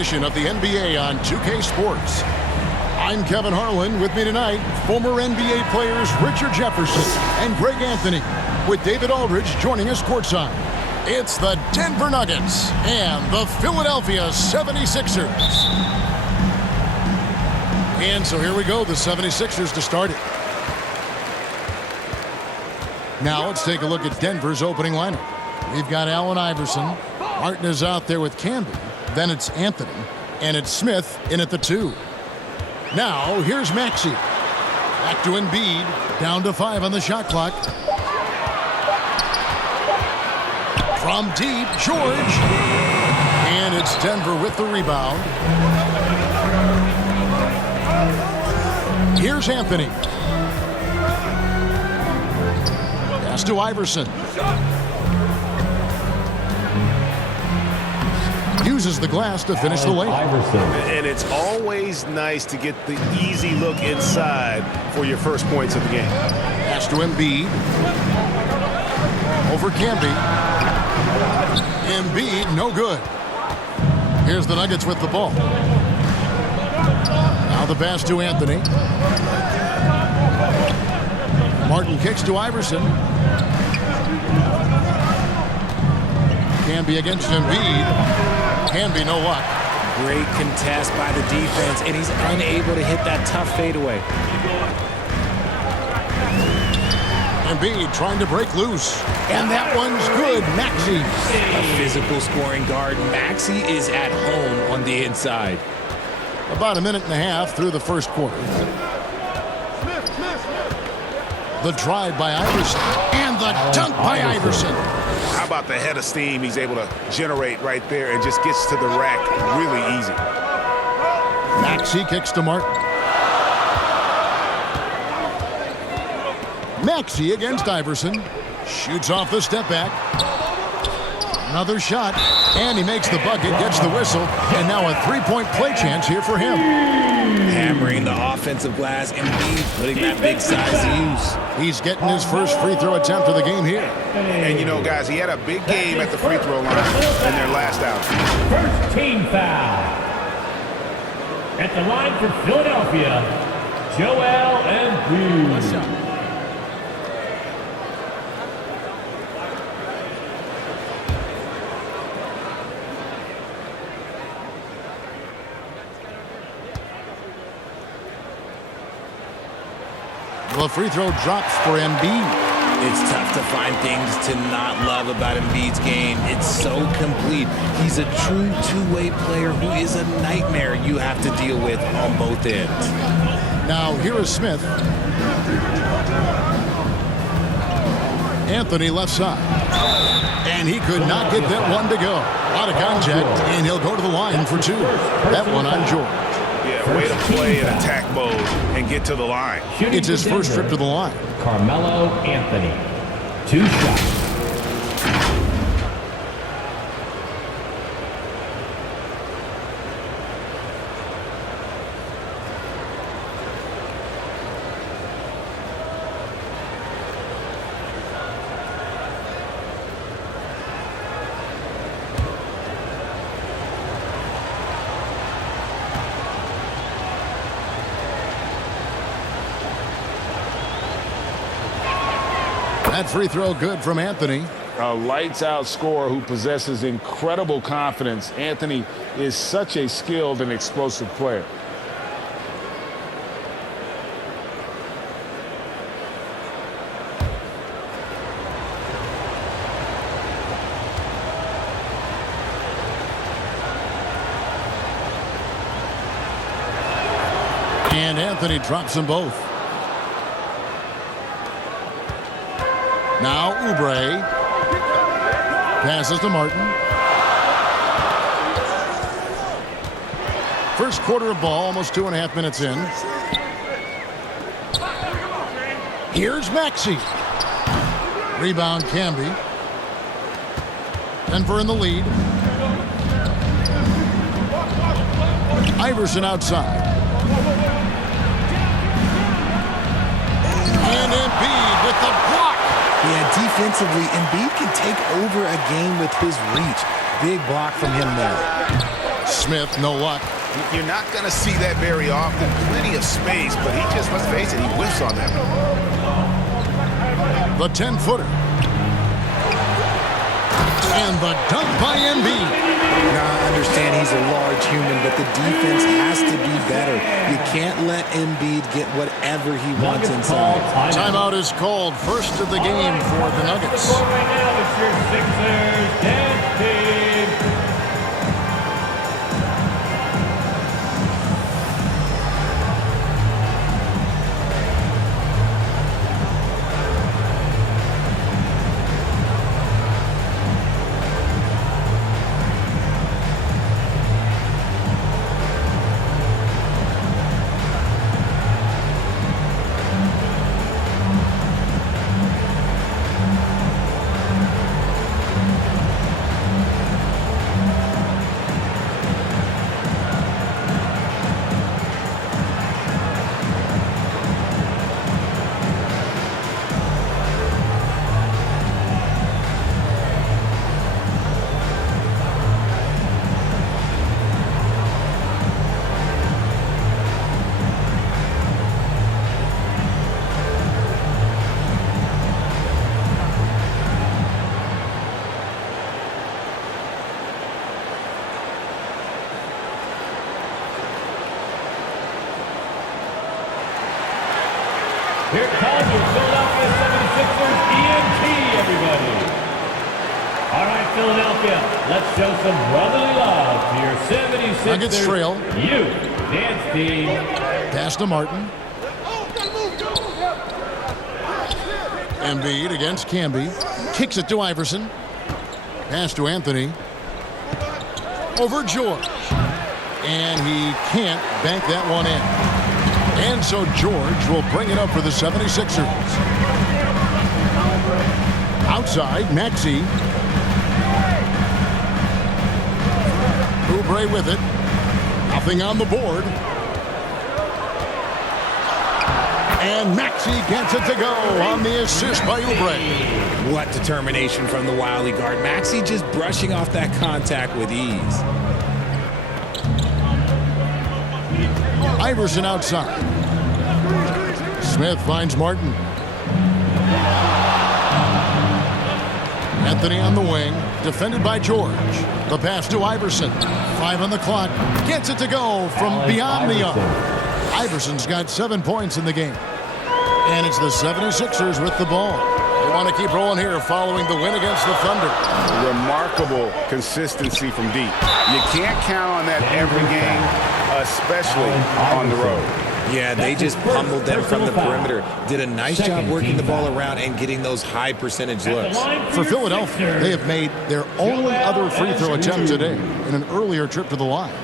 edition of the NBA on 2K Sports. I'm Kevin Harlan. With me tonight, former NBA players Richard Jefferson and Greg Anthony, with David Aldridge joining us courtside. It's the Denver Nuggets and the Philadelphia 76ers. And so here we go, the 76ers to start it. Now let's take a look at Denver's opening lineup. We've got Allen Iverson. Martin is out there with Camby. Then it's Anthony. And it's Smith in at the 2. Now here's Maxey. Back to Embiid. Down to 5 on the shot clock. From deep, George. And it's Denver with the rebound. Here's Anthony. Pass to Iverson. Uses the glass to finish the layup. And it's always nice to get the easy look inside for your first points of the game. Pass to Embiid. Over Camby. Embiid, no good. Here's the Nuggets with the ball. Now the pass to Anthony. Martin kicks to Iverson. Camby against Embiid. Camby, no luck. Great contest by the defense, and he's unable to hit that tough fadeaway. Embiid trying to break loose. And that one's good. Maxey. A physical scoring guard. Maxey is at home on the inside. About a minute and a half through the first quarter. The drive by Iverson. And the dunk by Iverson. How about the head of steam he's able to generate right there and just gets to the rack really easy. Maxey kicks to Martin. Maxey against Iverson. Shoots off the step back. Another shot. And he makes the bucket, gets the whistle. And now a three-point play chance here for him. Hammering the offensive glass, Embiid putting that big size to use. He's getting his first free throw attempt of the game here. And you know, guys, he had a big game at the free throw line in their last out. First team foul. At the line for Philadelphia, Joel Embiid. Well, free throw drops for Embiid. It's tough to find things to not love about Embiid's game. It's so complete. He's a true two-way player who is a nightmare you have to deal with on both ends. Now, here is Smith. Anthony left side. And he could not get that one to go. A lot of contact, and he'll go to the line for 2. That one on George. Yeah, way to play in attack mode and get to the line. It's his first trip to the line. Carmelo Anthony. 2 shots. That free throw good from Anthony. A lights-out scorer who possesses incredible confidence. Anthony is such a skilled and explosive player. And Anthony drops them both. Now Oubre passes to Martin. First quarter of ball, almost 2.5 minutes in. Here's Maxey. Rebound Camby. Denver in the lead. Iverson outside. And Embiid with the block. Yeah, defensively, Embiid can take over a game with his reach. Big block from him there. Smith, no luck. You're not going to see that very often. Plenty of space, but he just, let's face it, he whiffs on that one. The 10-footer. And the dunk by Embiid. Now, I understand he's a large human, but the defense has to be better. You can't let Embiid get whatever he wants inside. Timeout is called. First of the game for the Nuggets. Right now, it's your Sixers dance team. Here comes your Philadelphia 76ers EMT, everybody. All right, Philadelphia, let's show some brotherly love to your 76ers Nuggets trail. youth dance team. Pass to Martin. Embiid against Camby. Kicks it to Iverson. Pass to Anthony. Over George. And he can't bank that one in. And so George will bring it up for the 76ers. Outside, Maxey. Oubre with it. Nothing on the board. And Maxey gets it to go on the assist by Oubre. What determination from the wily guard. Maxey just brushing off that contact with ease. Iverson outside. Smith finds Martin. Anthony on the wing, defended by George. The pass to Iverson. 5 on the clock. Gets it to go from beyond the arc. Iverson's got 7 points in the game. And it's the 76ers with the ball. They want to keep rolling here following the win against the Thunder. Remarkable consistency from deep. You can't count on that every game, especially on the road. Yeah, they just pummeled them from the perimeter. Did a nice job working the ball around and getting those high percentage looks. For Philadelphia, they have made their only other free throw attempt today in an earlier trip to the line.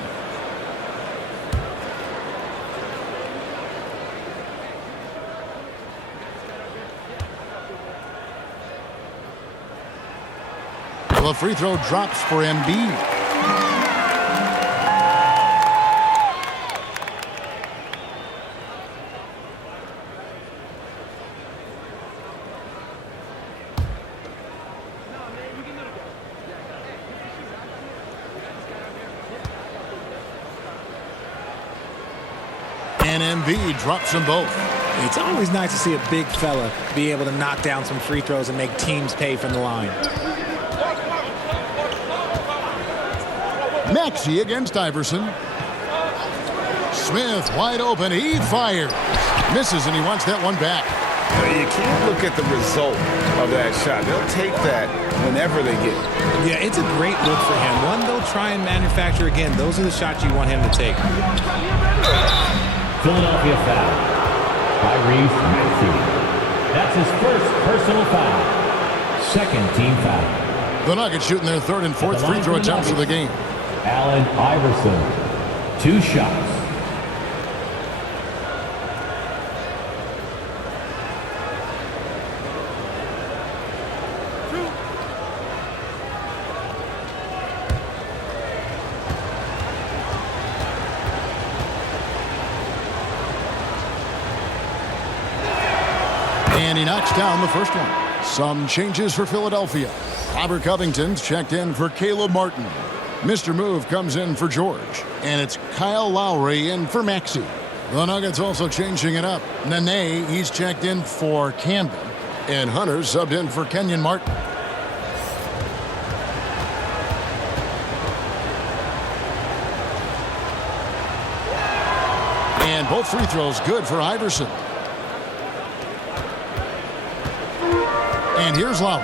The free throw drops for Embiid. And Embiid drops them both. It's always nice to see a big fella be able to knock down some free throws and make teams pay from the line. Maxey against Iverson. Smith wide open. He fires. Misses, and he wants that one back. You can't look at the result of that shot. They'll take that whenever they get it. Yeah, it's a great look for him. One they'll try and manufacture again. Those are the shots you want him to take. Philadelphia foul. Tyrese Maxey. That's his first personal foul. Second team foul. The Nuggets shooting their third and fourth free throw attempts of the game. Allen Iverson. 2 shots. And he knocks down the first one. Some changes for Philadelphia. Robert Covington's checked in for Caleb Martin. Mr. Move comes in for George. And it's Kyle Lowry in for Maxey. The Nuggets also changing it up. Nene, he's checked in for Camden. And Hunter subbed in for Kenyon Martin. And both free throws good for Iverson. And here's Lowry.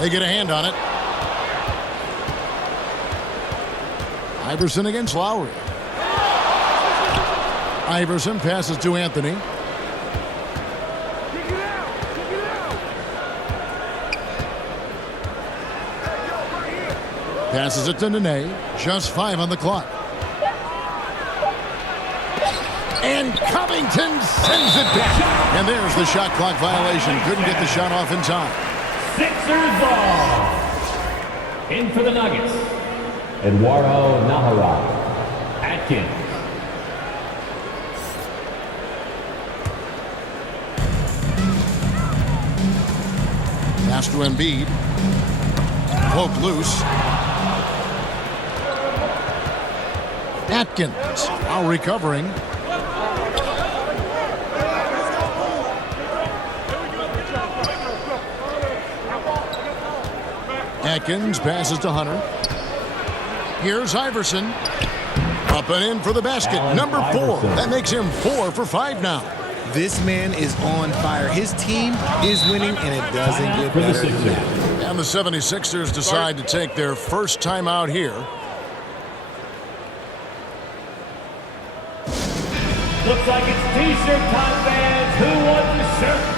They get a hand on it. Iverson against Lowry. Iverson passes to Anthony. Passes it to Nene. Just 5 on the clock. And Covington sends it back. And there's the shot clock violation. Couldn't get the shot off in time. Sixers ball. In for the Nuggets, Eduardo Nahara. Atkins. Pass to Embiid. Poke loose. Atkins now recovering. Atkins passes to Hunter. Here's Iverson. Up and in for the basket. Number 4. That makes him 4 for 5 now. This man is on fire. His team is winning, and it doesn't get better than that. And the 76ers decide to take their first time out here. Looks like it's t-shirt time, fans. Who wants the shirt?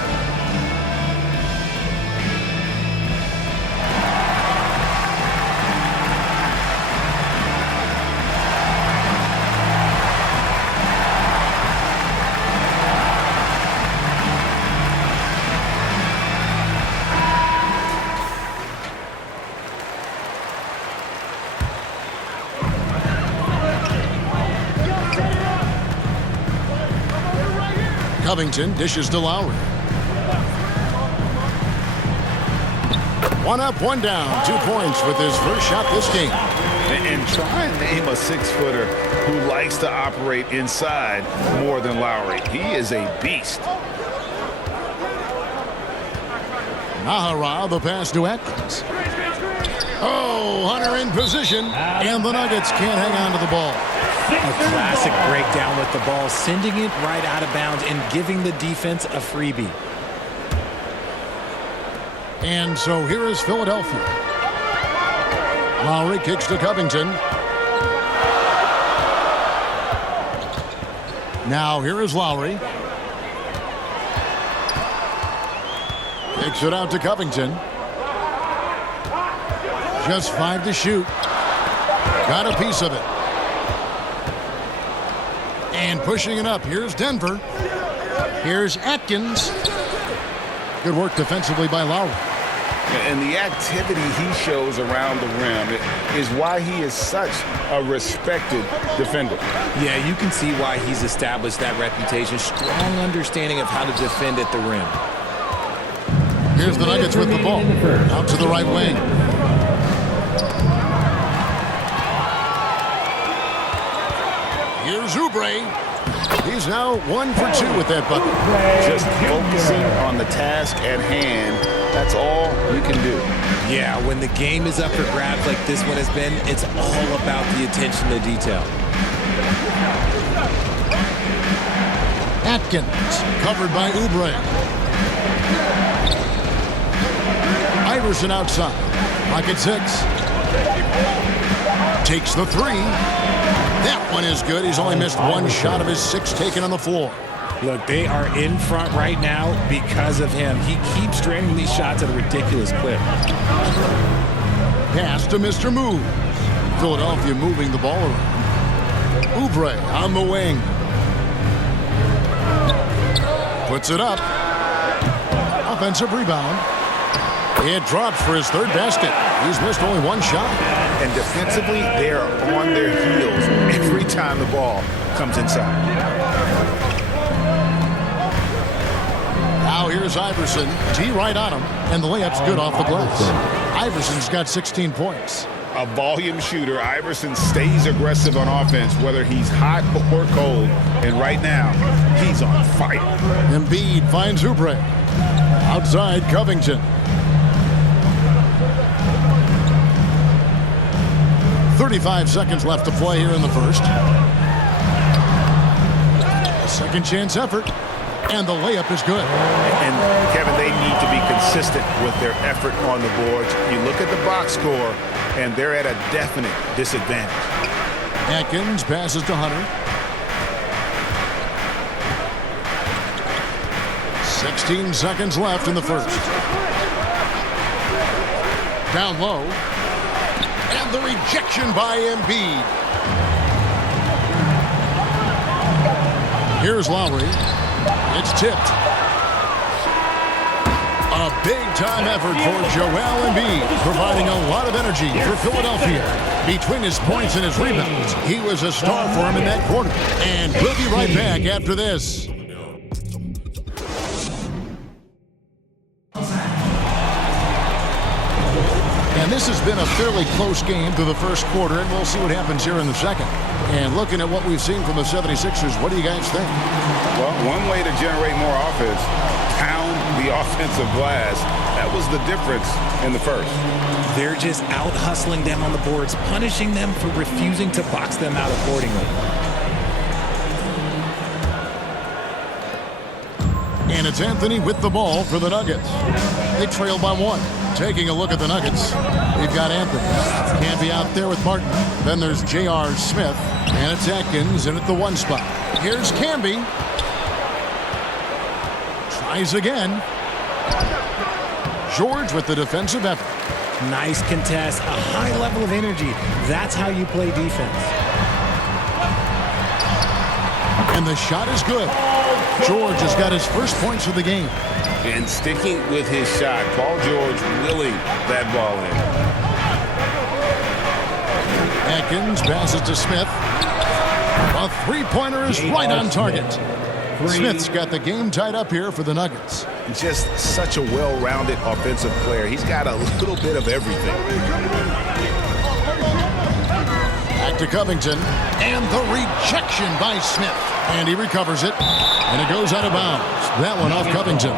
Covington dishes to Lowry. 1 up, 1 down. 2 points with his first shot this game. And try and name a 6-footer who likes to operate inside more than Lowry. He is a beast. Nahara, the pass to Atkins. Oh, Hunter in position. And the Nuggets can't hang on to the ball. A classic breakdown with the ball, sending it right out of bounds and giving the defense a freebie. And so here is Philadelphia. Lowry kicks to Covington. Now here is Lowry. Kicks it out to Covington. Just 5 to shoot. Got a piece of it. And pushing it up. Here's Denver. Here's Atkins. Good work defensively by Lowry. And the activity he shows around the rim is why he is such a respected defender. Yeah, you can see why he's established that reputation. Strong understanding of how to defend at the rim. Here's the Nuggets with the ball. Out to the right wing. Here's Oubre. He's now 1 for 2 with that bucket. Just focusing on the task at hand. That's all you can do. Yeah, when the game is up for grabs like this one has been, it's all about the attention to detail. Atkins, covered by Oubre. Iverson outside. Pocket 6. Takes the 3. That one is good. He's only missed 1 shot of his 6 taken on the floor. Look, they are in front right now because of him. He keeps draining these shots at a ridiculous clip. Pass to Mr. Move. Philadelphia moving the ball around. Oubre on the wing. Puts it up. Offensive rebound. It drops for his 3rd basket. He's missed only 1 shot. And defensively, they are on their heels every time the ball comes inside. Now here's Iverson. D right on him, and the layup's good off the glass. Iverson's got 16 points. A volume shooter, Iverson stays aggressive on offense, whether he's hot or cold. And right now, he's on fire. Embiid finds Oubre. Outside, Covington. 35 seconds left to play here in the first. A second chance effort. And the layup is good. And, Kevin, they need to be consistent with their effort on the boards. You look at the box score, and they're at a definite disadvantage. Atkins passes to Hunter. 16 seconds left in the first. Down low. And the rejection by Embiid. Here's Lowry. It's tipped. A big-time effort for Joel Embiid, providing a lot of energy for Philadelphia. Between his points and his rebounds, he was a star for him in that quarter. And we'll be right back after this. And this has been a fairly close game through the first quarter, and we'll see what happens here in the second. And looking at what we've seen from the 76ers, what do you guys think? Well, one way to generate more offense, pound the offensive glass. That was the difference in the first. They're just out hustling them on the boards, punishing them for refusing to box them out accordingly. And it's Anthony with the ball for the Nuggets. They trail by one. Taking a look at the Nuggets, we've got Anthony. Can't be out there with Martin. Then there's J.R. Smith. And it's Atkins in at the one spot. Here's Camby. Tries again. George with the defensive effort. Nice contest, a high level of energy. That's how you play defense. And the shot is good. George has got his first points of the game. And sticking with his shot, Paul George willing that ball in. Atkins passes to Smith. A three-pointer is right on target. Smith's got the game tied up here for the Nuggets. Just such a well-rounded offensive player. He's got a little bit of everything. Back to Covington. And the rejection by Smith. And he recovers it. And it goes out of bounds. That one off Covington.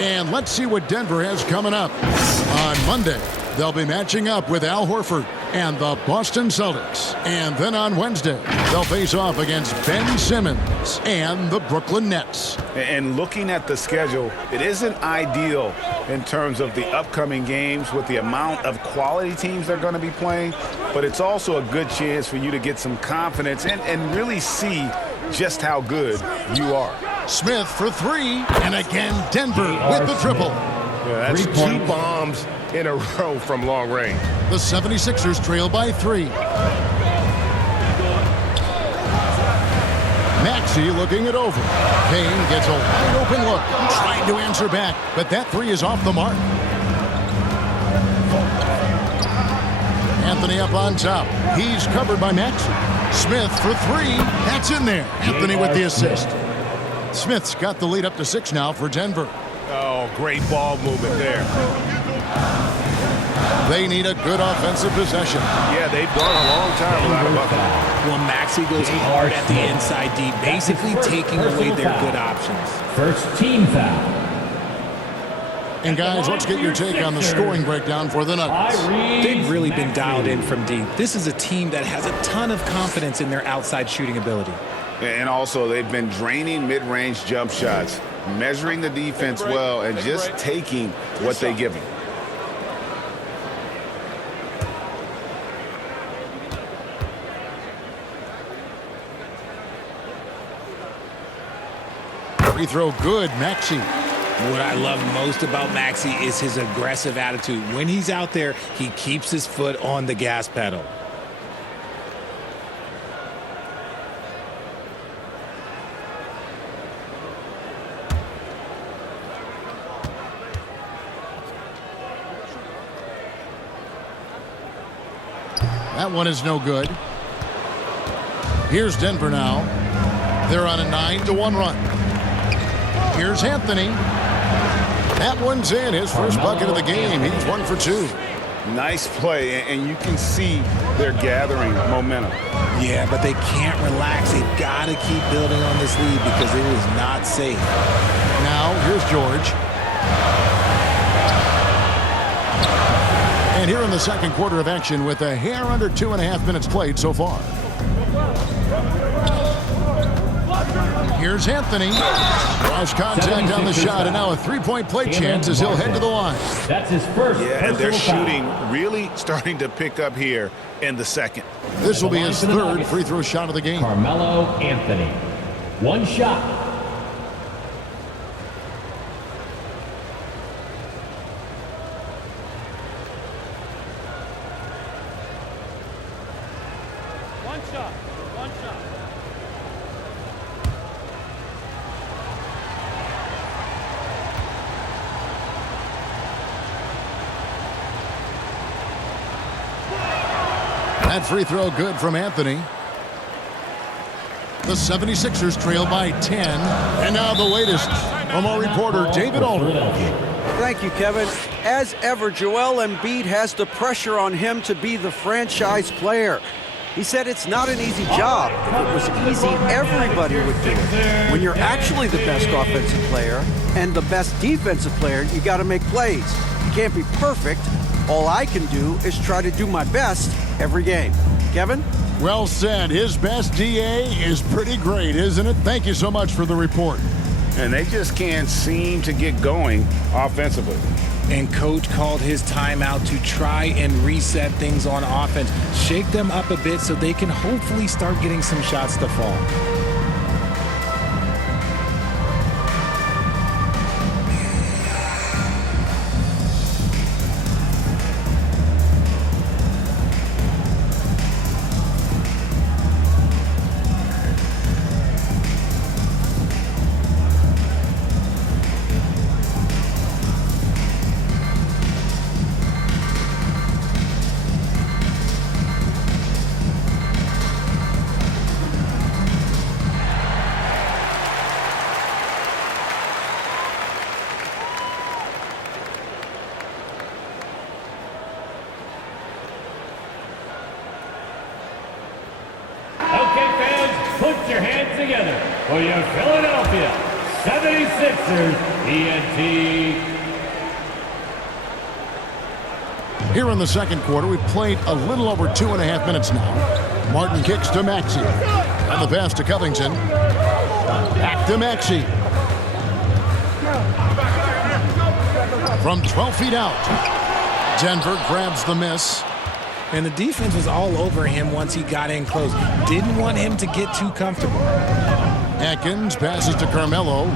And let's see what Denver has coming up. On Monday, they'll be matching up with Al Horford and the Boston Celtics. And then on Wednesday, they'll face off against Ben Simmons and the Brooklyn Nets. And looking at the schedule, it isn't ideal in terms of the upcoming games with the amount of quality teams they're going to be playing, but it's also a good chance for you to get some confidence and really see just how good you are. Smith for three, and again Denver with the triple. Yeah, that's 2 bombs in a row from long range. The 76ers trail by 3. Maxey looking it over. Payne gets a wide open look, trying to answer back, but that 3 is off the mark. Anthony up on top. He's covered by Maxey. Smith for 3. That's in there. Anthony with the assist. Smith's got the lead up to 6 now for Denver. Oh, great ball movement there. They need a good offensive possession. Yeah, they've gone a long time without a bucket. Well, Maxey goes hard at the inside D, basically taking away their good options. First team foul. And guys, let's get your take on the scoring breakdown for the Nuggets. They've really been dialed in from deep. This is a team that has a ton of confidence in their outside shooting ability. And also, they've been draining mid-range jump shots, measuring the defense well, and just taking what they give them. Free throw good, Maxey. What I love most about Maxey is his aggressive attitude. When he's out there, he keeps his foot on the gas pedal. That one is no good. Here's Denver now. They're on a 9-1 run. Here's Anthony. That one's in. His first bucket of the game. He's 1 for 2. Nice play, and you can see they're gathering momentum. Yeah, but they can't relax. They've got to keep building on this lead because it is not safe. Now, here's George. And here in the second quarter of action with a hair under 2.5 minutes played so far. Here's Anthony. Cross contact on the shot, and now a three-point play chance as he'll head to the line. That's his first. Yeah, and they're personal shooting foul. really starting to pick up here in the second. This will be his third free throw shot of the game. Carmelo Anthony. One shot. That free throw good from Anthony. The 76ers trail by 10. And now the latest from our reporter, David Aldridge. Thank you, Kevin. As ever, Joel Embiid has the pressure on him to be the franchise player. He said it's not an easy job. If it was easy, everybody would do it. When you're actually the best offensive player and the best defensive player, you got to make plays. You can't be perfect. All I can do is try to do my best every game. Kevin? Well said. His best DA is pretty great, isn't it? Thank you so much for the report. And they just can't seem to get going offensively. And coach called his timeout to try and reset things on offense. Shake them up a bit so they can hopefully start getting some shots to fall. Put your hands together for your Philadelphia 76ers ENT. Here in the second quarter, we've played a little over 2.5 minutes now. Martin kicks to Maxey. And the pass to Covington. Back to Maxey. From 12 feet out. Denver grabs the miss. And the defense was all over him once he got in close. Didn't want him to get too comfortable. Atkins passes to Carmelo.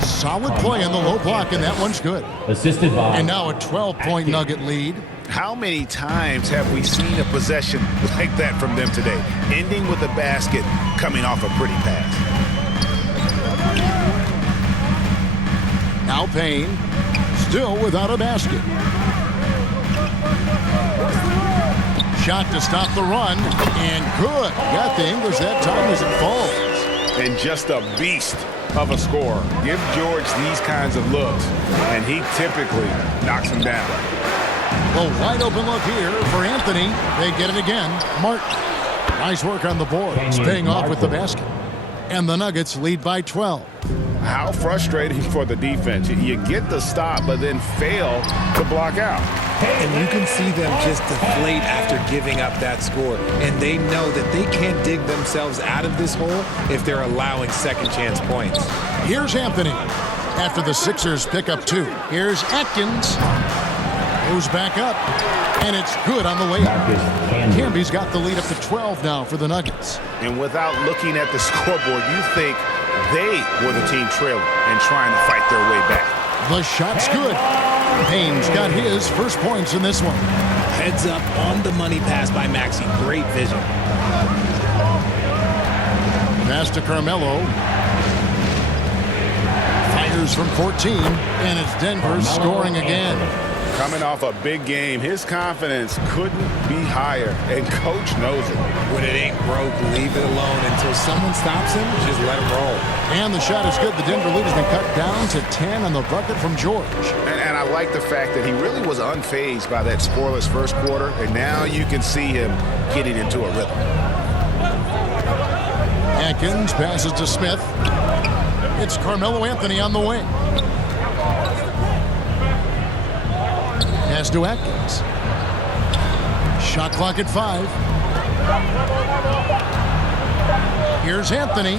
Solid play in the low block, and that one's good. Assisted by. And now a 12-point Nugget lead. How many times have we seen a possession like that from them today? Ending with a basket, coming off a pretty pass. Now Payne, still without a basket. Shot to stop the run, and good. Got the English that time as it falls. And just a beast of a scorer. Give George these kinds of looks, and he typically knocks them down. A wide open look here for Anthony. They get it again. Martin. Nice work on the boards, paying off with the basket. And the Nuggets lead by 12. How frustrating for the defense. You get the stop, but then fail to block out. And you can see them just deflate after giving up that score. And they know that they can't dig themselves out of this hole if they're allowing second chance points. Here's Anthony after the Sixers pick up 2. Here's Atkins. Goes back up, and it's good on the way up. Camby's got the lead up to 12 now for the Nuggets. And without looking at the scoreboard, you think they were the team trailing and trying to fight their way back. The shot's good. Payne's got his first points in this one. Heads up on the money pass by Maxey. Great vision. Pass to Carmelo. Fires from 14, and it's Denver scoring again. Coming off a big game, his confidence couldn't be higher, and Coach knows it. When it ain't broke, leave it alone. Until someone stops him, just let him roll. And the shot is good. The Denver lead has been cut down to 10 on the bucket from George. And I like the fact that he really was unfazed by that scoreless first quarter, and now you can see him getting into a rhythm. Atkins passes to Smith. It's Carmelo Anthony on the wing. Pass to Atkins. Shot clock at 5. Here's Anthony,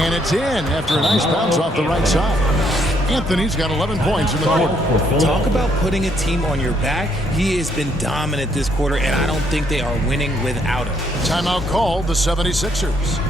and it's in after a nice bounce off the right side. Anthony's got 11 points in the quarter. Talk about putting a team on your back. He has been dominant this quarter, and I don't think they are winning without him. Timeout called the 76ers.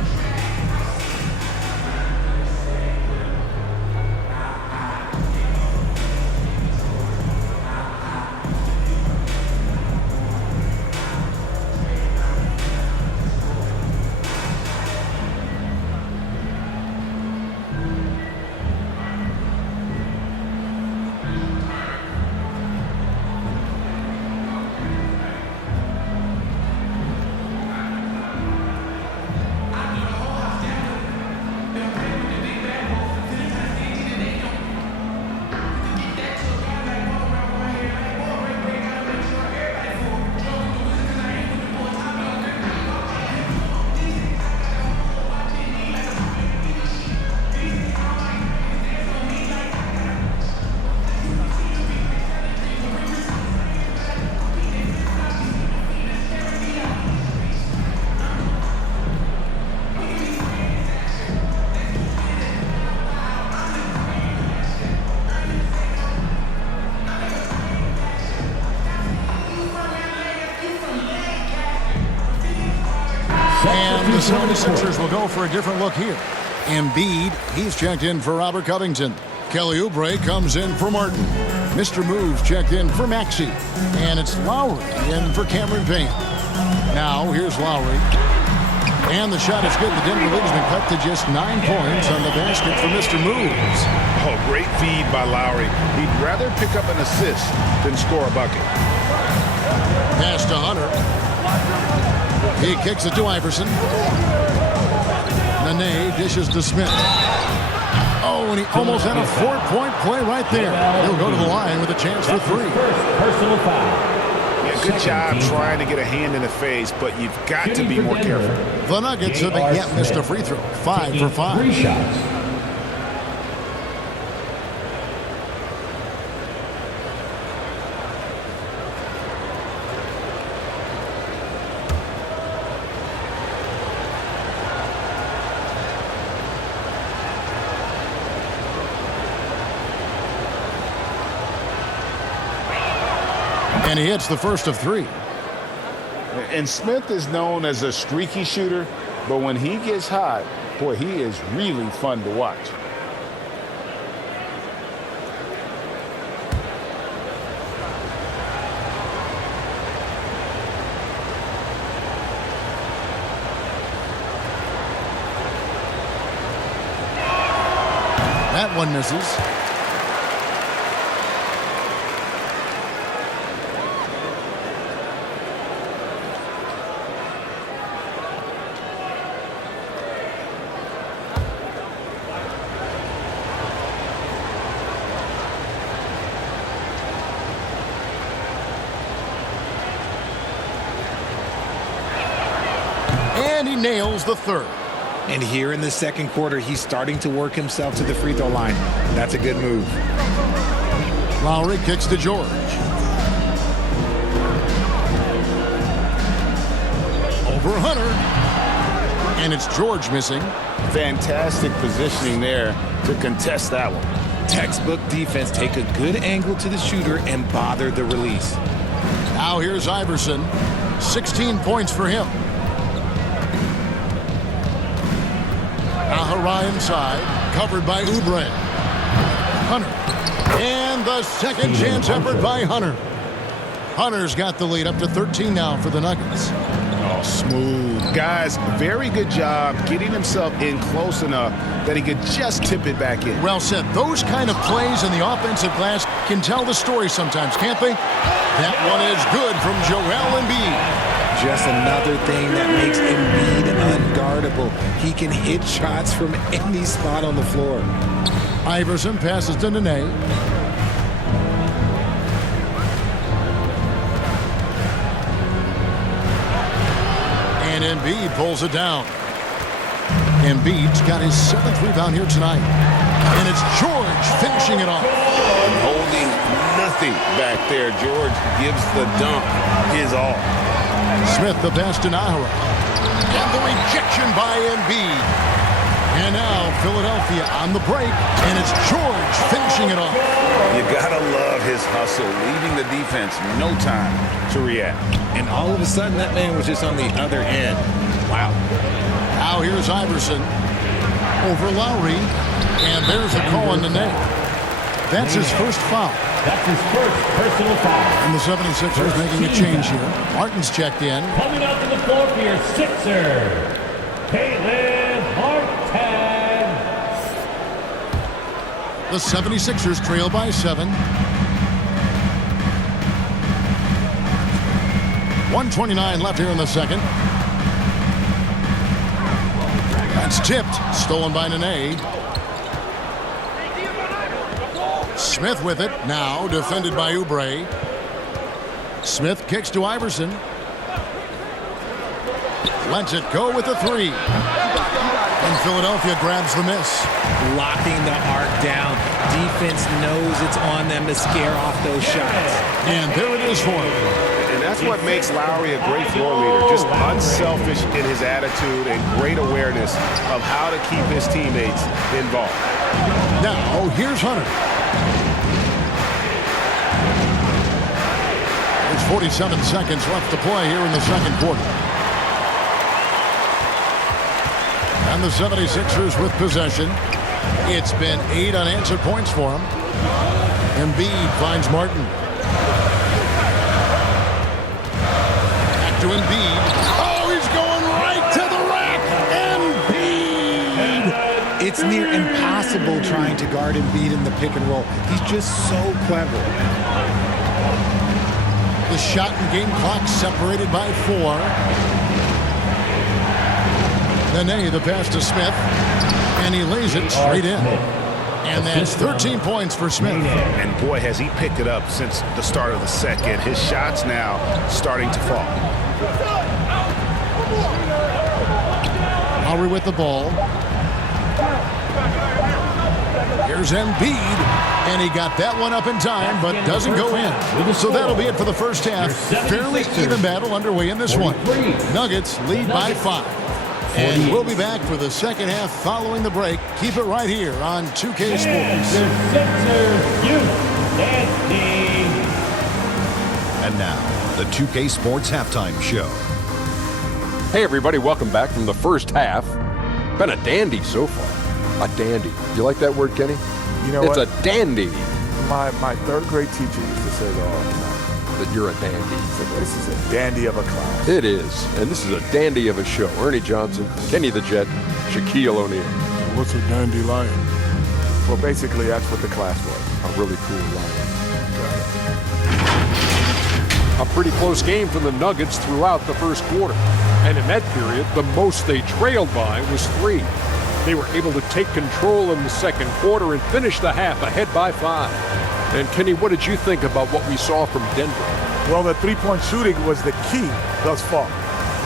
And the 76ers will go for a different look here. Embiid, he's checked in for Robert Covington. Kelly Oubre comes in for Martin. Mr. Moves checked in for Maxey. And it's Lowry in for Cameron Payne. Now, here's Lowry. And the shot is good. The Denver lead has been cut to just 9 points on the basket for Mr. Moves. Oh, great feed by Lowry. He'd rather pick up an assist than score a bucket. Pass to Hunter. He kicks it to Iverson. Nene dishes to Smith. Oh, and he almost had a 4-point play right there. He'll go to the line with a chance for 3. Personal foul. Yeah, good job trying to get a hand in the face, but you've got to be more careful. The Nuggets have yet missed a free throw. 5 for 5. 3 shots. And he hits the first of 3. And Smith is known as a streaky shooter, but when he gets hot, boy, he is really fun to watch. That one misses. And he nails the third. And here in the second quarter, he's starting to work himself to the free throw line. That's a good move. Lowry kicks to George. Over Hunter. And it's George missing. Fantastic positioning there to contest that one. Textbook defense. Take a good angle to the shooter and bother the release. Now here's Iverson. 16 points for him. Ahara inside, covered by Oubre. Hunter. And the second chance effort by Hunter. Hunter's got the lead up to 13 now for the Nuggets. Oh, smooth. Guys, very good job getting himself in close enough that he could just tip it back in. Well said. Those kind of plays in the offensive glass can tell the story sometimes, can't they? That one is good from Joel Embiid. Just another thing that makes Embiid unguardable. He can hit shots from any spot on the floor. Iverson passes to Nene. And Embiid pulls it down. Embiid's got his 7th rebound here tonight. And it's George finishing it off. And holding nothing back there. George gives the dunk his all. Smith the pass to Nahara. And the rejection by Embiid. And now Philadelphia on the break. And it's George finishing it off. You gotta love his hustle, leaving the defense no time to react. And all of a sudden, that man was just on the other end. Wow. Now here's Iverson over Lowry. And there's a call on the net. That's his first foul. That's his first personal foul. And the 76ers making a change here. Martin's checked in. Coming out to the floor for your Sixer, Caleb Martin. The 76ers trail by 7. 1:29 left here in the second. That's tipped. Stolen by Nene. Smith with it. Now defended by Oubre. Smith kicks to Iverson. Lets it go with the 3. And Philadelphia grabs the miss. Locking the arc down. Defense knows it's on them to scare off those shots. And there it is for him. And that's what makes Lowry a great floor leader. Just unselfish in his attitude and great awareness of how to keep his teammates involved. Now, here's Hunter. There's 47 seconds left to play here in the second quarter. And the 76ers with possession. It's been 8 unanswered points for him. Embiid finds Martin. Back to Embiid. Oh, he's going right to the rack. Embiid! It's near impossible trying to guard Embiid in the pick and roll. He's just so clever. The shot and game clock separated by 4. Nene, the pass to Smith. And he lays it straight in. And that's 13 points for Smith. And boy, has he picked it up since the start of the second. His shots now starting to fall. Lowry with the ball. Here's Embiid. And he got that one up in time, but doesn't go in. So that'll be it for the first half. Fairly even battle underway in this one. Nuggets lead by 5. And we'll be back for the second half following the break. Keep it right here on 2K Sports. And now, the 2K Sports Halftime Show. Hey everybody, welcome back from the first half. Been a dandy so far. A dandy. You like that word, Kenny? You know it's what? a dandy. My third grade teacher used to say that all the time. That you're a dandy. So this is a dandy of a class. It is. And this is a dandy of a show. Ernie Johnson, Kenny the Jet, Shaquille O'Neal. What's a dandelion? Well, basically, that's what the class was. A really cool line. A pretty close game for the Nuggets throughout the first quarter. And in that period, the most they trailed by was 3. They were able to take control in the second quarter and finish the half ahead by 5. And Kenny, what did you think about what we saw from Denver? Well, the three-point shooting was the key thus far.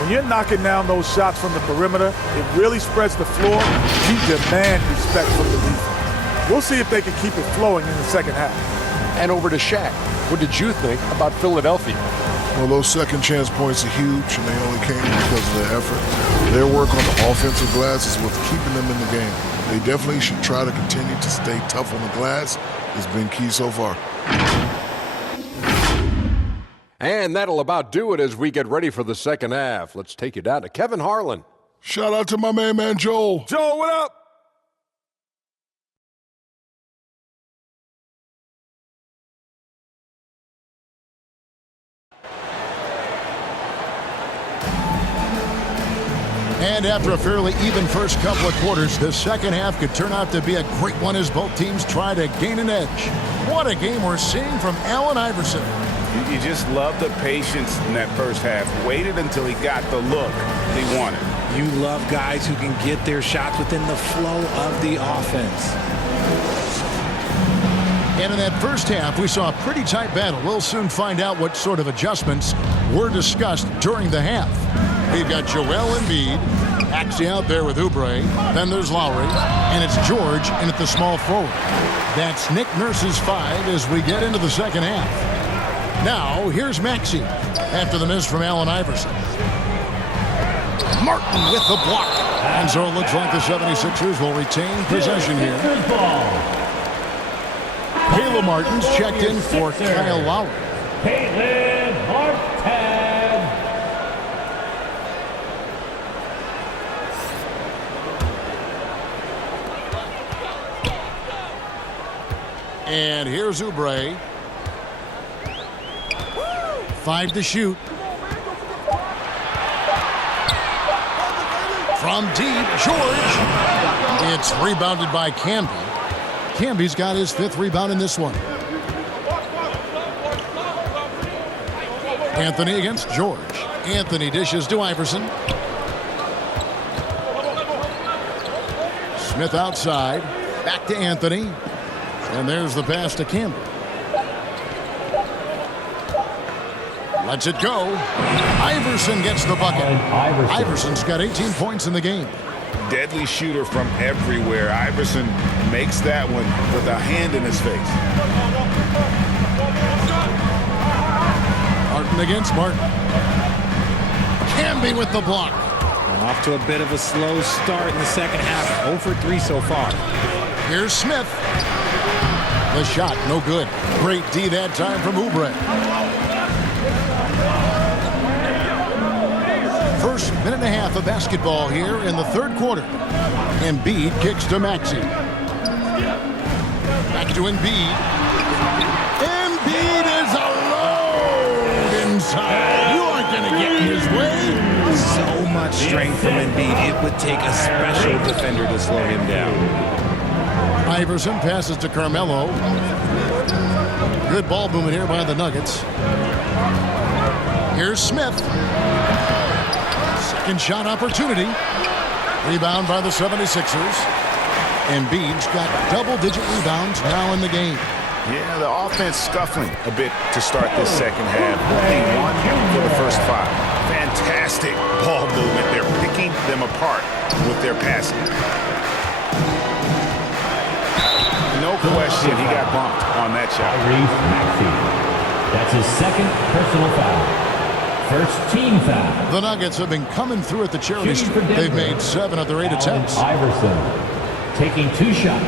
When you're knocking down those shots from the perimeter, it really spreads the floor. You demand respect from the defense. We'll see if they can keep it flowing in the second half. And over to Shaq. What did you think about Philadelphia? Well, those second chance points are huge, and they only came because of their effort. Their work on the offensive glass is what's keeping them in the game. They definitely should try to continue to stay tough on the glass. It's been key so far. And that'll about do it as we get ready for the second half. Let's take you down to Kevin Harlan. Shout out to my man Joel. Joel, what up? And after a fairly even first couple of quarters, the second half could turn out to be a great one as both teams try to gain an edge. What a game we're seeing from Allen Iverson. You just love the patience in that first half. Waited until he got the look he wanted. You love guys who can get their shots within the flow of the offense. And in that first half, we saw a pretty tight battle. We'll soon find out what sort of adjustments were discussed during the half. We've got Joel Embiid actually out there with Oubre. Then there's Lowry, and it's George in at the small forward. That's Nick Nurse's 5 as we get into the second half. Now, here's Maxey after the miss from Allen Iverson. Martin with the block. And so it looks like the 76ers will retain possession here. Caleb Martin's checked in for Kyle Lowry. Caleb Martin. And here's Oubre. 5 to shoot. From deep, George. It's rebounded by Camby. Camby's got his 5th rebound in this one. Anthony against George. Anthony dishes to Iverson. Smith outside. Back to Anthony. And there's the pass to Camby. Lets it go. Iverson gets the bucket. Iverson's got 18 points in the game. Deadly shooter from everywhere. Iverson makes that one with a hand in his face. Martin against Martin. Camby with the block. Off to a bit of a slow start in the second half. 0 for 3 so far. Here's Smith. The shot, no good. Great D that time from Oubre. First minute and a half of basketball here in the third quarter. Embiid kicks to Maxey. Back to Embiid. Embiid is alone inside. You aren't going to get in his way. So much strength from Embiid. It would take a special defender to slow him down. Iverson passes to Carmelo. Good ball movement here by the Nuggets. Here's Smith. Second shot opportunity. Rebound by the 76ers. Embiid's got double-digit rebounds now in the game. Yeah, the offense scuffling a bit to start this second half. They won for the first 5. Fantastic ball movement. They're picking them apart with their passing. No question, he got bumped on that shot. That's his second personal foul. First team foul. The Nuggets have been coming through at the charity stripe. They've made 7 of their 8 attempts. Iverson taking 2 shots.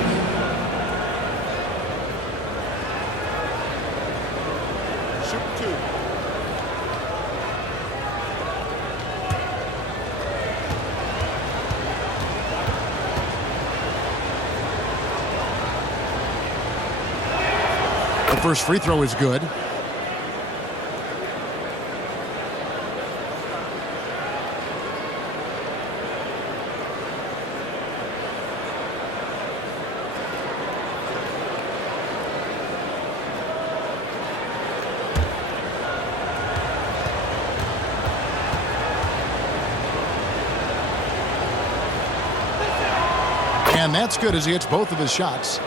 The first free throw is good. And that's good as he hits both of his shots.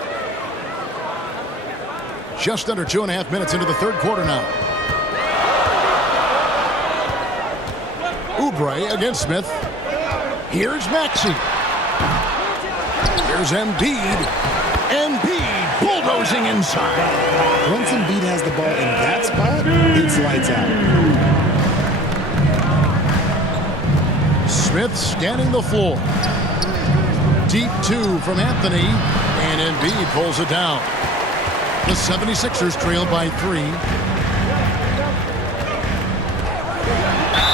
Just under 2.5 minutes into the third quarter now. Oubre against Smith. Here's Maxey. Here's Embiid. Embiid bulldozing inside. Once Embiid has the ball in that spot, it's lights out. Smith scanning the floor. Deep 2 from Anthony. And Embiid pulls it down. The 76ers trailed by 3.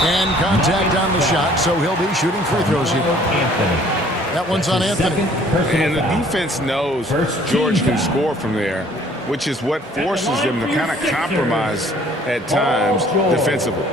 And contact on the shot, so he'll be shooting free throws here. That one's on Anthony. And the defense knows George can score from there, which is what forces them to kind of compromise at times defensively.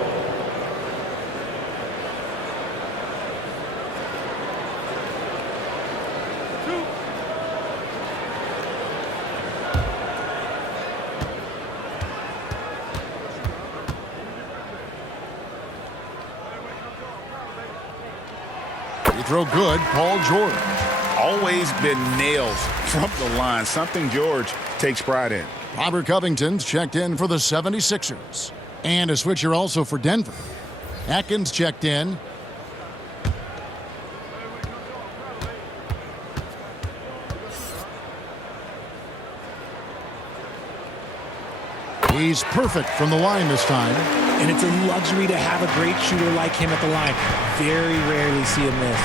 Free throw good, Paul George. Always been nails from the line, something George takes pride in. Robert Covington's checked in for the 76ers. And a switcher also for Denver. Atkins checked in. He's perfect from the line this time. And it's a luxury to have a great shooter like him at the line. Very rarely see him miss.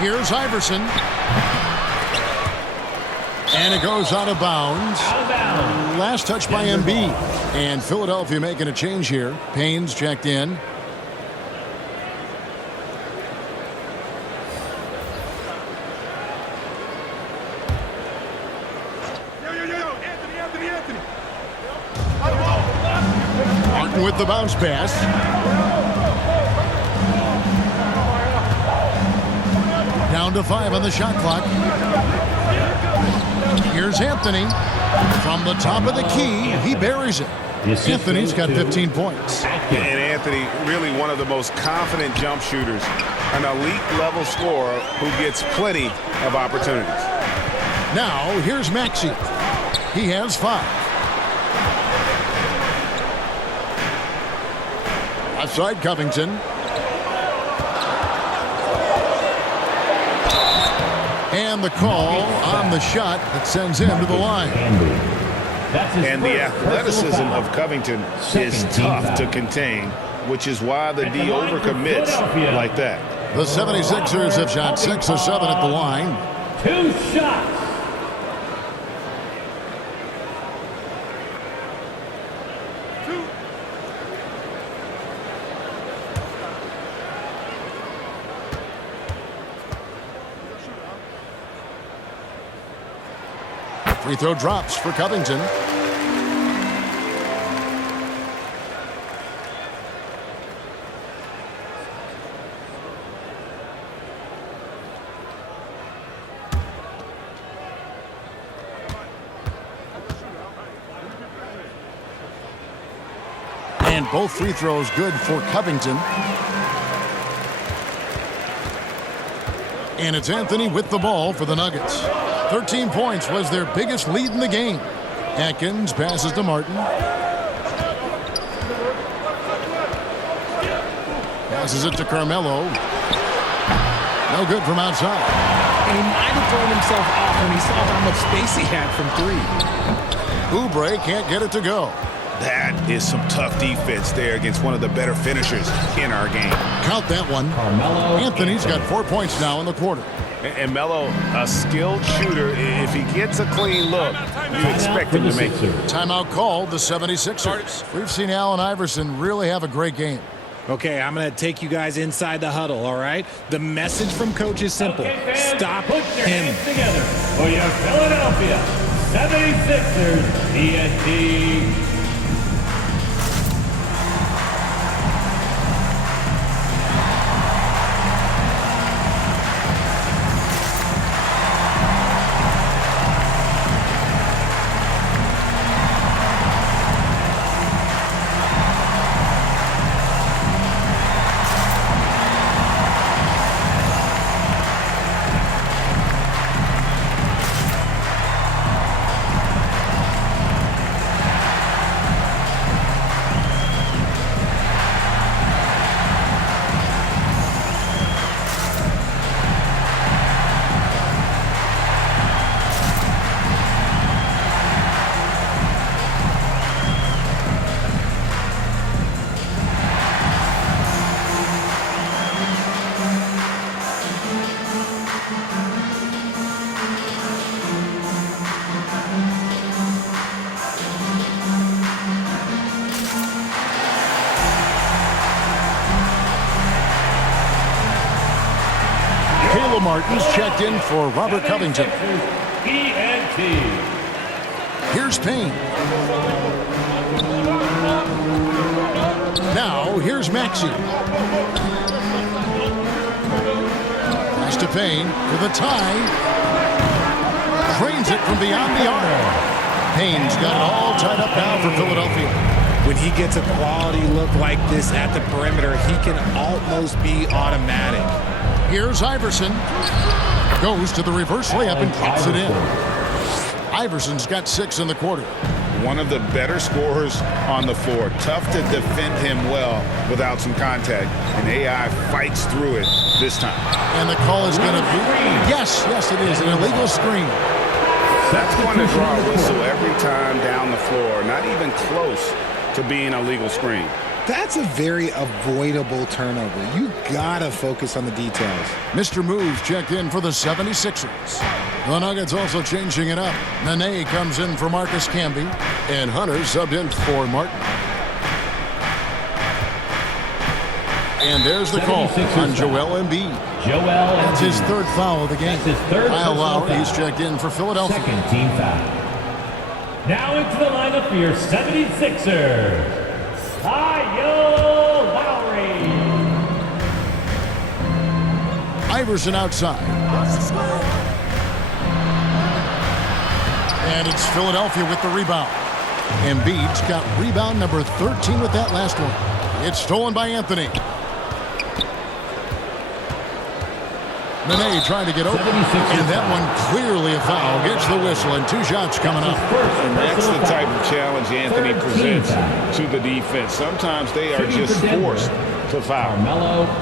Here's Iverson. And it goes out of bounds. Last touch by Embiid. And Philadelphia making a change here. Payne's checked in. Martin with the bounce pass. Down to 5 on the shot clock. Here's Anthony. From the top of the key, he buries it. Anthony's got 15 points. And Anthony, really one of the most confident jump shooters. An elite level scorer who gets plenty of opportunities. Now, here's Maxey. He has 5. Outside Covington. And the call on the shot that sends him to the line. And the athleticism of Covington is tough to contain, which is why the D overcommits like that. The 76ers have shot 6 or 7 at the line. 2 shots. Free throw drops for Covington. And both free throws good for Covington. And it's Anthony with the ball for the Nuggets. 13 points was their biggest lead in the game. Atkins passes to Martin. Passes it to Carmelo. No good from outside. And he might have thrown himself off when he saw how much space he had from 3. Oubre can't get it to go. That is some tough defense there against one of the better finishers in our game. Count that one. Anthony's got 4 points now in the quarter. And Melo, a skilled shooter, if he gets a clean look, you expect him to make it. Timeout called the 76ers. We've seen Allen Iverson really have a great game. Okay, I'm going to take you guys inside the huddle, all right? The message from Coach is simple. Stop Put your him. hands together for your Philadelphia 76ers TNT. Martin's checked in for Robert Covington. Here's Payne. Now, here's Maxey. Pass to Payne for the tie. Trains it from beyond the arc. Payne's got it all tied up now for Philadelphia. When he gets a quality look like this at the perimeter, he can almost be automatic. Here's Iverson. Goes to the reverse layup and drops it in. Iverson's got 6 in the quarter. One of the better scorers on the floor. Tough to defend him well without some contact. And AI fights through it this time. And the call is going to be, yes, it is, an illegal screen. That's going to draw a whistle every time down the floor. Not even close to being a legal screen. That's a very avoidable turnover. You gotta focus on the details. Mr. Moves checked in for the 76ers. The Nuggets also changing it up. Nene comes in for Marcus Camby, and Hunter subbed in for Martin. And there's the call on Joel Embiid. That's his 3rd foul of the game. Kyle Lowry, he's checked in for Philadelphia. 2nd team foul. Now into the lineup for your 76ers. Kyle Lowry. Iverson outside. And it's Philadelphia with the rebound. Embiid's got rebound number 13 with that last one. It's stolen by Anthony. Nene trying to get open, and that one clearly a foul. Gets the whistle, and 2 shots coming up. And that's the type of challenge Anthony presents to the defense. Sometimes they are just forced to foul.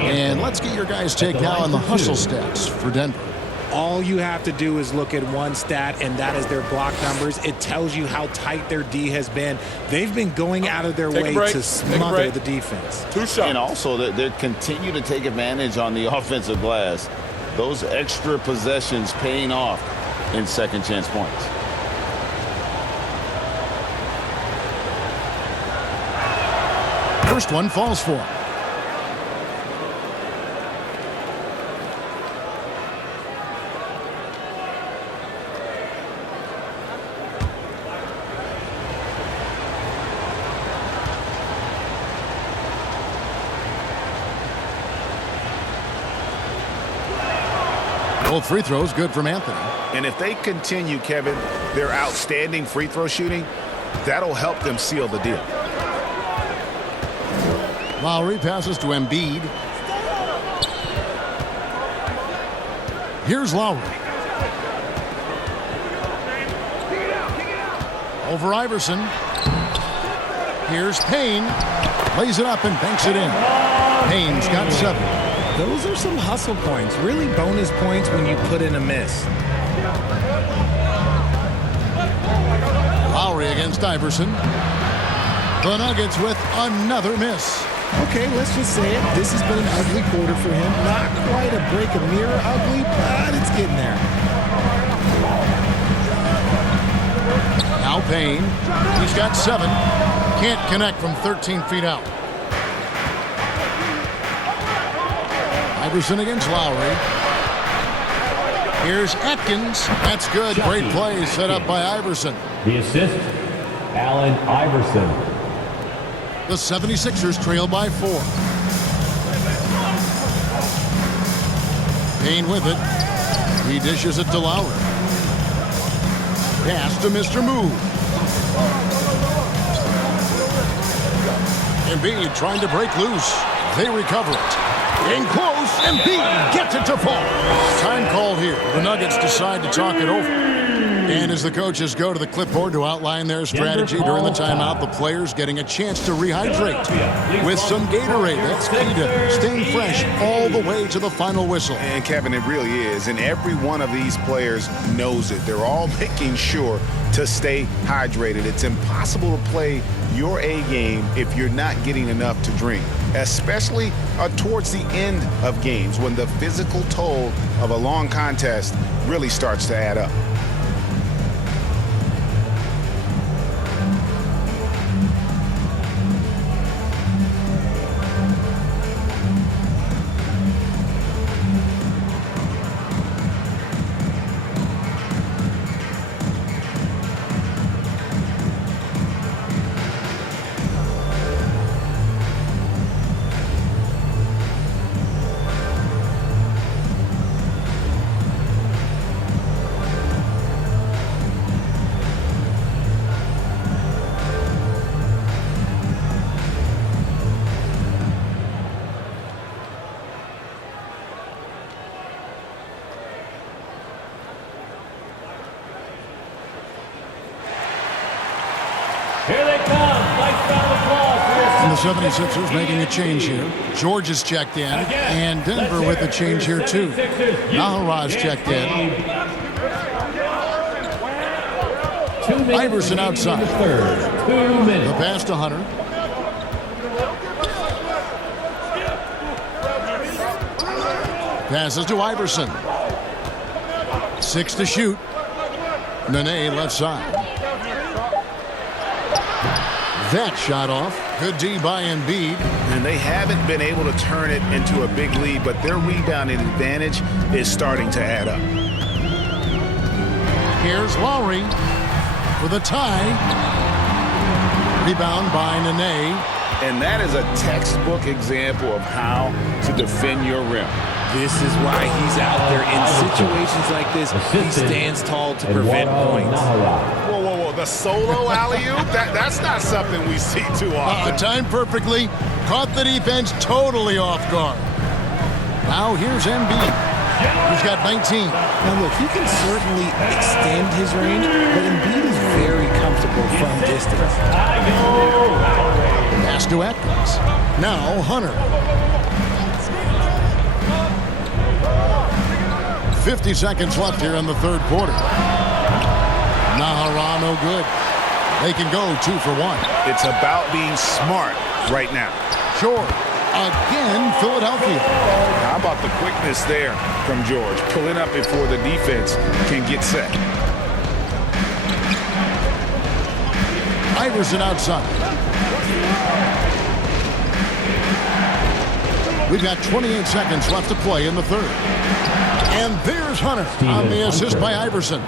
And let's get your guys' take now on the hustle stats for Denver. All you have to do is look at one stat, and that is their block numbers. It tells you how tight their D has been. They've been going out of their way to smother the defense. 2 shots. And also, they continue to take advantage on the offensive glass. Those extra possessions paying off in second chance points. First one falls for him. Both free throws good from Anthony. And if they continue, Kevin, their outstanding free throw shooting, that'll help them seal the deal. Lowry passes to Embiid. Here's Lowry. Over Iverson. Here's Payne. Lays it up and banks it in. Payne's got 7. Those are some hustle points, really bonus points when you put in a miss. Lowry against Iverson. The Nuggets with another miss. Okay, let's just say it. This has been an ugly quarter for him. Not quite a break a mirror ugly, but it's getting there. Now Payne. He's got 7. Can't connect from 13 feet out. Iverson against Lowry. Here's Atkins. That's good. Great play set up by Iverson. The assist, Allen Iverson. The 76ers trail by 4. Payne with it. He dishes it to Lowry. Pass to Mr. Move. Embiid trying to break loose. They recover it. In close, Embiid gets it to fall. Time called here. The Nuggets decide to talk it over. And as the coaches go to the clipboard to outline their strategy during the timeout, the players getting a chance to rehydrate with some Gatorade. That's key to staying fresh all the way to the final whistle. And Kevin, it really is. And every one of these players knows it. They're all making sure to stay hydrated. It's impossible to play your A game if you're not getting enough to drink, especially towards the end of games when the physical toll of a long contest really starts to add up. And the 76ers making a change here. George is checked in, and Denver with a change here too. Naharaj checked in. Iverson outside. The pass to Hunter. Passes to Iverson. 6 to shoot. Nene left side. That shot off. Good D by Embiid. And they haven't been able to turn it into a big lead, but their rebounding advantage is starting to add up. Here's Lowry for the tie. Rebound by Nene. And that is a textbook example of how to defend your rim. This is why he's out there in situations like this. He stands tall to prevent points. Whoa, whoa, whoa. The solo alley-oop? That's not something we see too often. Timed perfectly. Caught the defense totally off guard. Now here's Embiid. He's got 19. Now look, he can certainly extend his range, but Embiid is very comfortable from distance. Pass to Atkins. Now Hunter. 50 seconds left here in the third quarter. Nahara no good. They can go 2 for 1. It's about being smart right now. George. Again, Philadelphia. How about the quickness there from George? Pulling up before the defense can get set. Iverson outside. We've got 28 seconds left to play in the third. And there's Hunter on the assist by Iverson.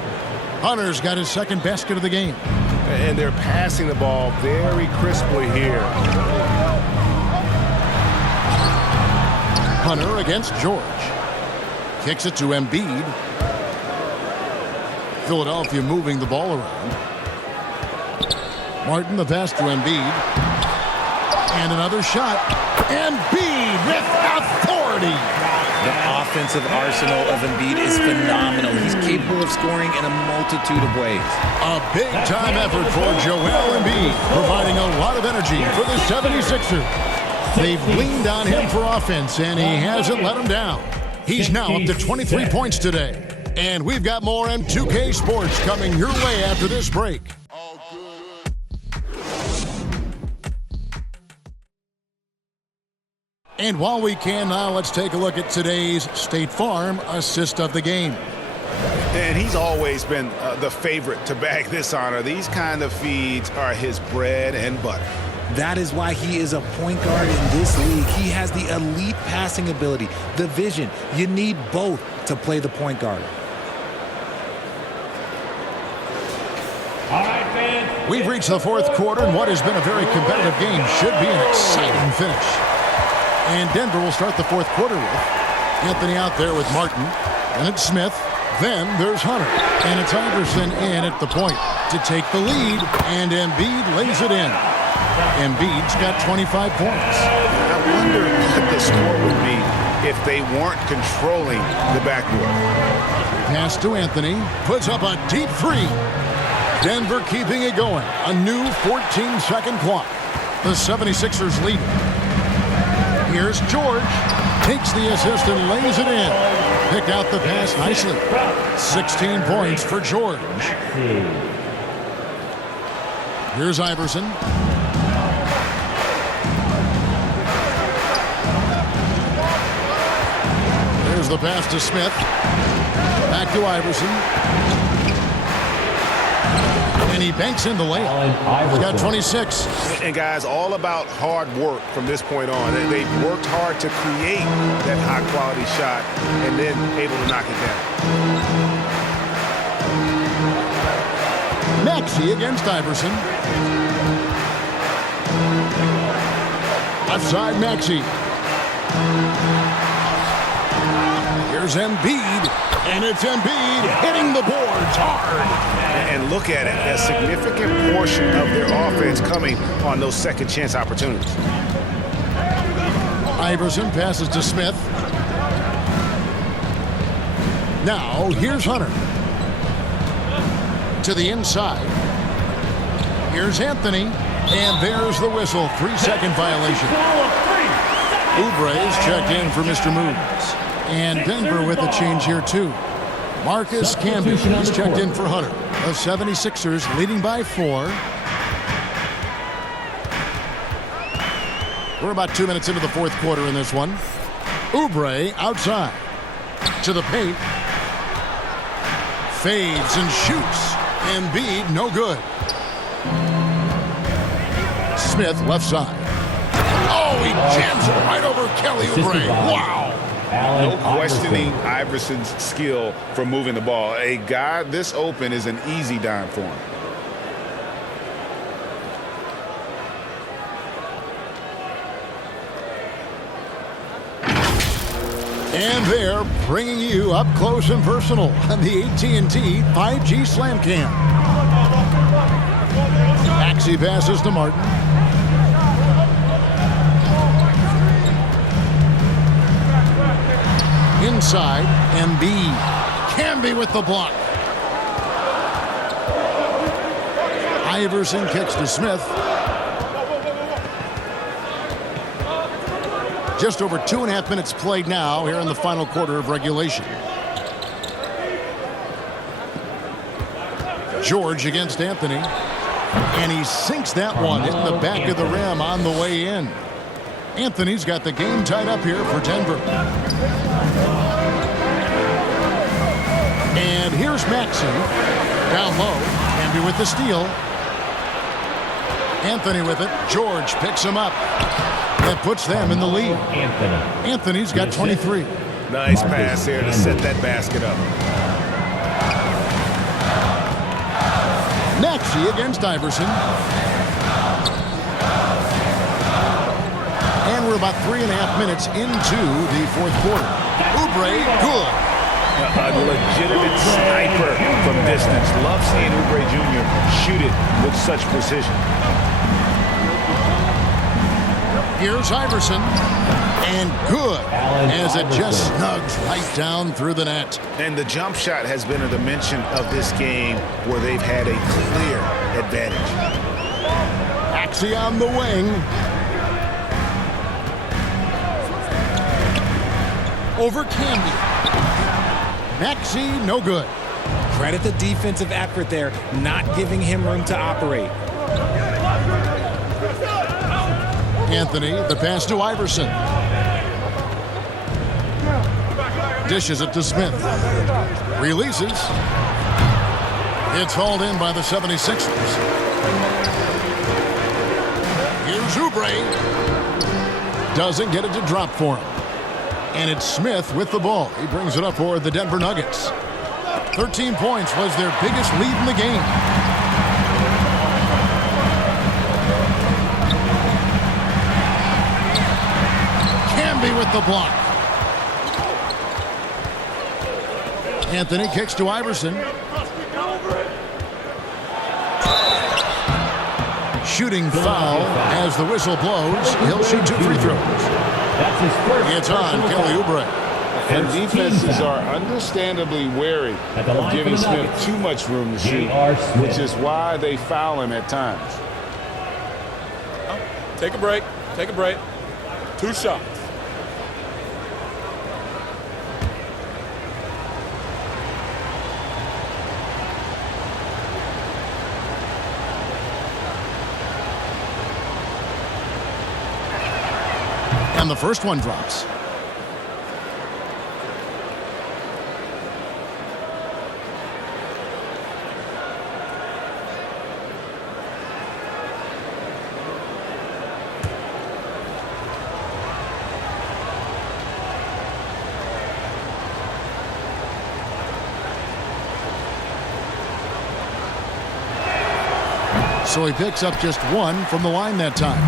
Hunter's got his second basket of the game. And they're passing the ball very crisply here. Hunter against George. Kicks it to Embiid. Philadelphia moving the ball around. Martin the pass to Embiid. And another shot. Embiid with authority. The offensive arsenal of Embiid is phenomenal. He's capable of scoring in a multitude of ways. A big-time effort for Joel Embiid, providing a lot of energy for the 76ers. They've leaned on him for offense, and he hasn't let them down. He's now up to 23 points today. And we've got more M2K Sports coming your way after this break. And while we can now, let's take a look at today's State Farm assist of the game. And he's always been the favorite to bag this honor. These kind of feeds are his bread and butter. That is why he is a point guard in this league. He has the elite passing ability, the vision. You need both to play the point guard. All right, fans. We've reached the fourth quarter, and what has been a very competitive game should be an exciting finish. And Denver will start the fourth quarter with Anthony out there with Martin. Then it's Smith. Then there's Hunter. And it's Iverson in at the point to take the lead. And Embiid lays it in. Embiid's got 25 points. I wonder what the score would be if they weren't controlling the backboard. Pass to Anthony. Puts up a deep three. Denver keeping it going. A new 14-second clock. The 76ers lead. Here's George. Takes the assist and lays it in. Picked out the pass nicely. 16 points for George. Here's Iverson. There's the pass to Smith. Back to Iverson. And he banks in the layup. He's got 26. And guys, all about hard work from this point on. They've worked hard to create that high-quality shot and then able to knock it down. Maxey against Iverson. Outside Maxey. Here's Embiid. And it's Embiid hitting the boards hard. And look at it, a significant portion of their offense coming on those second chance opportunities. Iverson passes to Smith. Now, here's Hunter. To the inside. Here's Anthony. And there's the whistle. 3-second violation. Oubre's checked in for Mr. Moves. And Denver with a change here, too. Marcus Camby is checked in for Hunter. The 76ers leading by 4. We're about 2 minutes into the fourth quarter in this one. Oubre outside. To the paint. Fades and shoots. Embiid, no good. Smith, left side. Oh, he jams it right over Kelly Oubre. Wow. No questioning Iverson's skill for moving the ball. A guy this open is an easy dime for him. And they're bringing you up close and personal on the AT&T 5G Slam Cam. Maxey passes to Martin. Inside, Embiid. Camby with the block. Iverson kicks to Smith. Just over 2.5 minutes played now here in the final quarter of regulation. George against Anthony. And he sinks that one in the back of the rim on the way in. Anthony's got the game tied up here for Denver. And here's Maxey. Down low. Camby with the steal. Anthony with it. George picks him up. That puts them in the lead. Anthony's got 23. Nice pass there to set that basket up. Maxey against Iverson. And we're about 3.5 minutes into the fourth quarter. Oubre, good. A legitimate sniper from distance. Love seeing Oubre Jr. shoot it with such precision. Here's Iverson. And good. As it just snugs right down through the net. And the jump shot has been a dimension of this game where they've had a clear advantage. Maxey on the wing. Over Camby. Maxey, no good. Credit the defensive effort there, not giving him room to operate. Anthony, the pass to Iverson. Dishes it to Smith. Releases. It's hauled in by the 76ers. Here's Oubre. Doesn't get it to drop for him. And it's Smith with the ball. He brings it up for the Denver Nuggets. 13 points was their biggest lead in the game. Camby with the block. Anthony kicks to Iverson. Shooting foul as the whistle blows. He'll shoot 2 free throws. That's his first. It's on Kelly Oubre. And defenses are understandably wary of giving Smith too much room to shoot, which is why they foul him at times. Take a break. Take a break. 2 shots. And the first one drops. So he picks up just 1 from the line that time.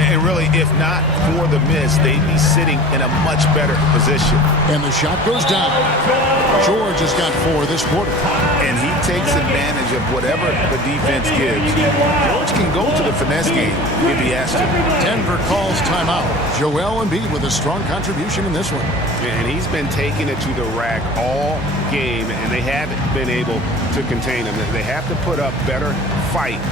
And really, if not for the miss, they'd be sitting in a much better position. And the shot goes down. George has got 4 this quarter. And he takes advantage of whatever the defense gives. George can go to the finesse game if he has to. Denver calls timeout. Joel Embiid with a strong contribution in this one. And he's been taking it to the rack all game, and they haven't been able to contain him. They have to put up better fight